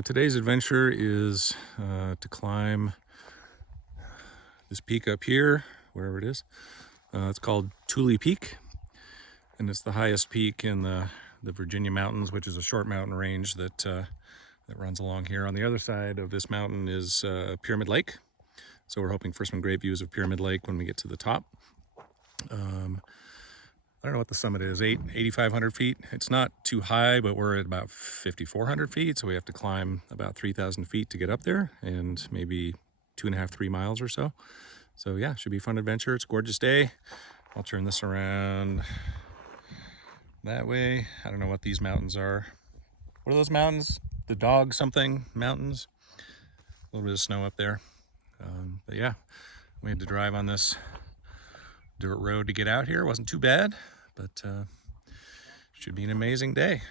Today's adventure is to climb this peak up here, wherever it is. It's called Tule Peak, and it's the highest peak in the Virginia Mountains, which is a short mountain range that runs along here. On the other side of this mountain is Pyramid Lake, so we're hoping for some great views of Pyramid Lake when we get to the top. I don't know what the summit is, 8,500 feet. It's not too high, but we're at about 5,400 feet, so we have to climb about 3,000 feet to get up there, and maybe 2.5, 3 miles or so. So yeah, should be a fun adventure. It's a gorgeous day. I'll turn this around that way. I don't know what these mountains are. What are those mountains? The dog something mountains. A little bit of snow up there. But yeah, we had to drive on this dirt road to get out here. It wasn't too bad, but should be an amazing day.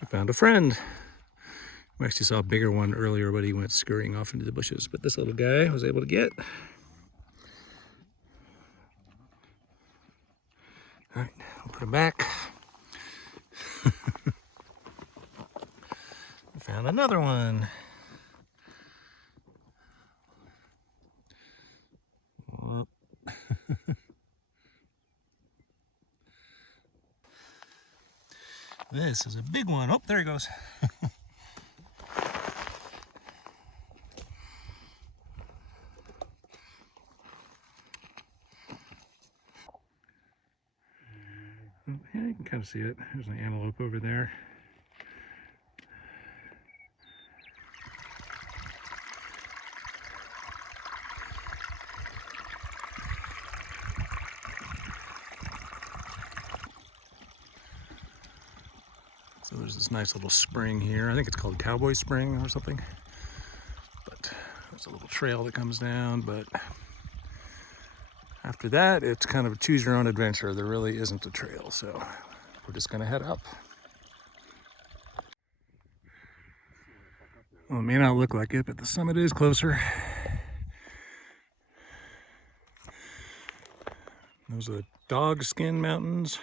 I found a friend. We actually saw a bigger one earlier, but he went scurrying off into the bushes. But this little guy I was able to get. All right, I'll put him back. Found another one. This is a big one. Oh, there he goes. Yeah, you can kind of see it. There's an antelope over there. So there's this nice little spring here. I think it's called Cowboy Spring or something. But there's a little trail that comes down, but after that, it's kind of a choose your own adventure. There really isn't a trail, so we're just gonna head up. Well, it may not look like it, but the summit is closer. Those are the Dog Skin Mountains,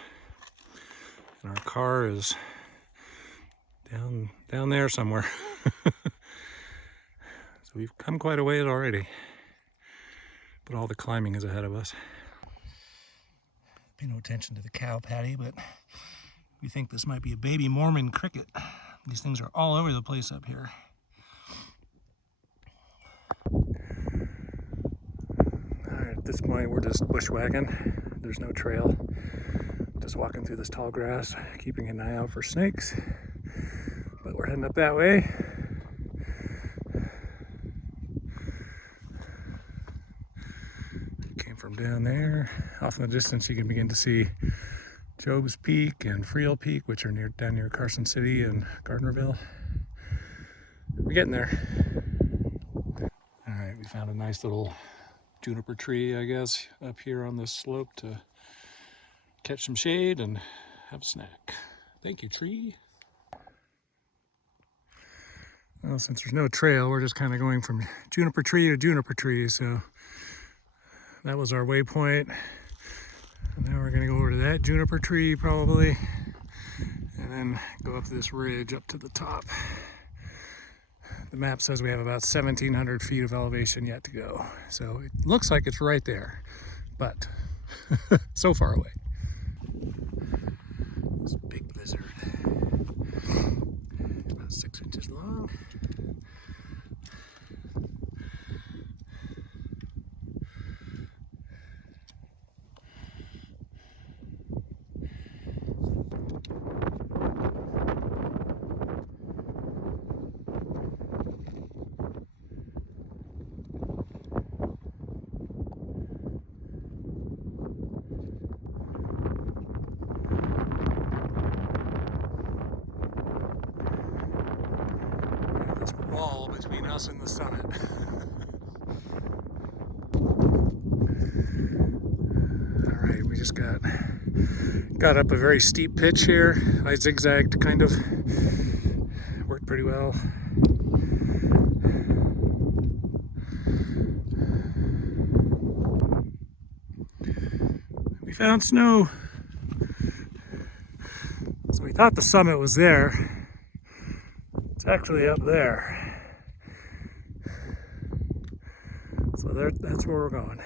and our car is down there somewhere. So we've come quite a ways already, but all the climbing is ahead of us. Pay no attention to the cow patty, but we think this might be a baby Mormon cricket. These things are all over the place up here. Alright, at this point we're just bushwhacking. There's no trail. Just walking through this tall grass, keeping an eye out for snakes. But we're heading up that way. Came from down there. Off in the distance you can begin to see Job's Peak and Friel Peak, which are down near Carson City and Gardnerville. We're getting there. All right, we found a nice little juniper tree, I guess, up here on this slope to catch some shade and have a snack. Thank you, tree. Well, since there's no trail, we're just kind of going from juniper tree to juniper tree, so that was our waypoint. And now we're gonna go over to that juniper tree probably, and then go up this ridge up to the top. The map says we have about 1,700 feet of elevation yet to go. So it looks like it's right there, but so far away. This big blizzard, about 6 inches long. Wall between us and the summit. All right, we just got Got up a very steep pitch here. I zigzagged kind of. Worked pretty well. We found snow. So we thought the summit was there. It's actually up there. So that's where we're going.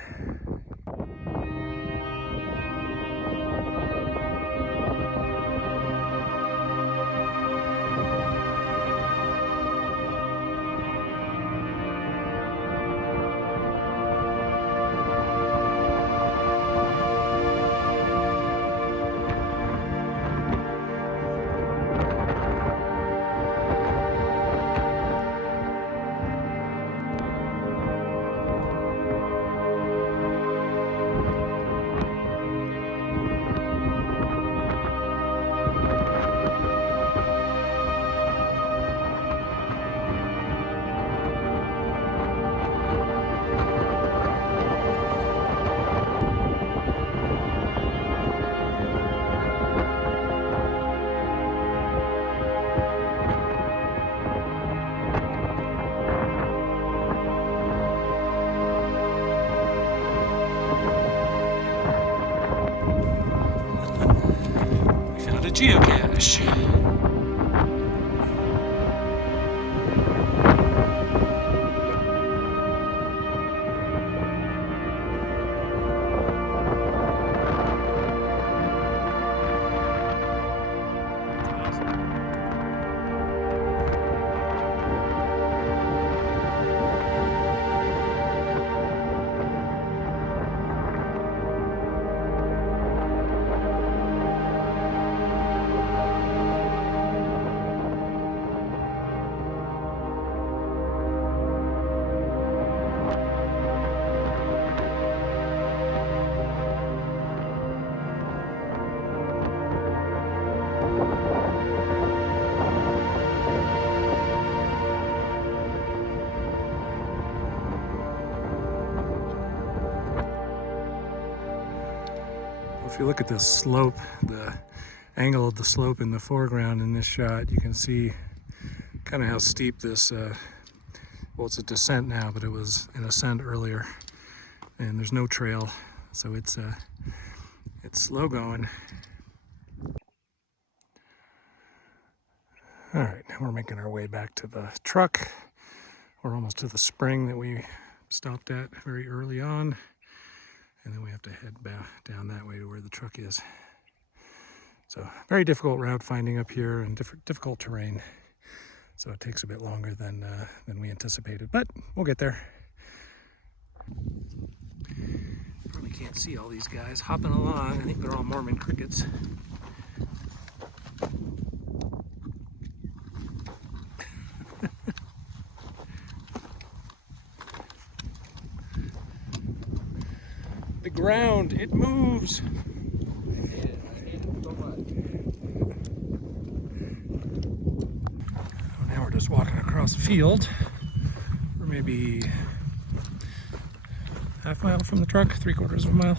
Geocache. If you look at the slope, the angle of the slope in the foreground in this shot, you can see kind of how steep this, well, it's a descent now, but it was an ascent earlier, and there's no trail, so it's slow going. All right, now we're making our way back to the truck. We're almost to the spring that we stopped at very early on. And then we have to head back down that way to where the truck is. So very difficult route finding up here and difficult terrain. So it takes a bit longer than we anticipated, but we'll get there. Probably can't see all these guys hopping along. I think they're all Mormon crickets. The ground, it moves. Now we're just walking across the field. We're maybe half mile from the truck, 3/4 of a mile.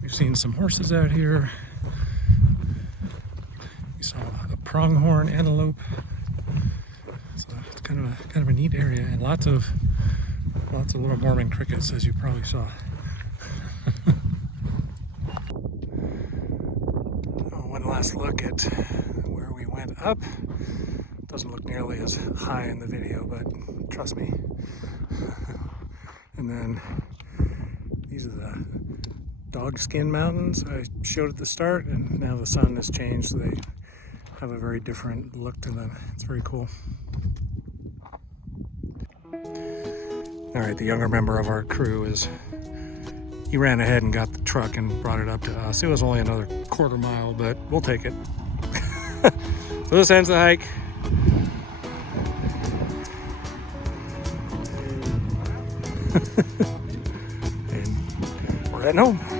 We've seen some horses out here. We saw a pronghorn antelope. So it's kind of a neat area, and lots of little Mormon crickets, as you probably saw. One last look at where we went up. Doesn't look nearly as high in the video, but trust me. And then these are the Dogskin Mountains I showed at the start, and now the sun has changed, so they have a very different look to them. It's very cool. All right, the younger member of our crew he ran ahead and got the truck and brought it up to us. It was only another 1/4 mile, but we'll take it. So this ends the hike. And we're heading home.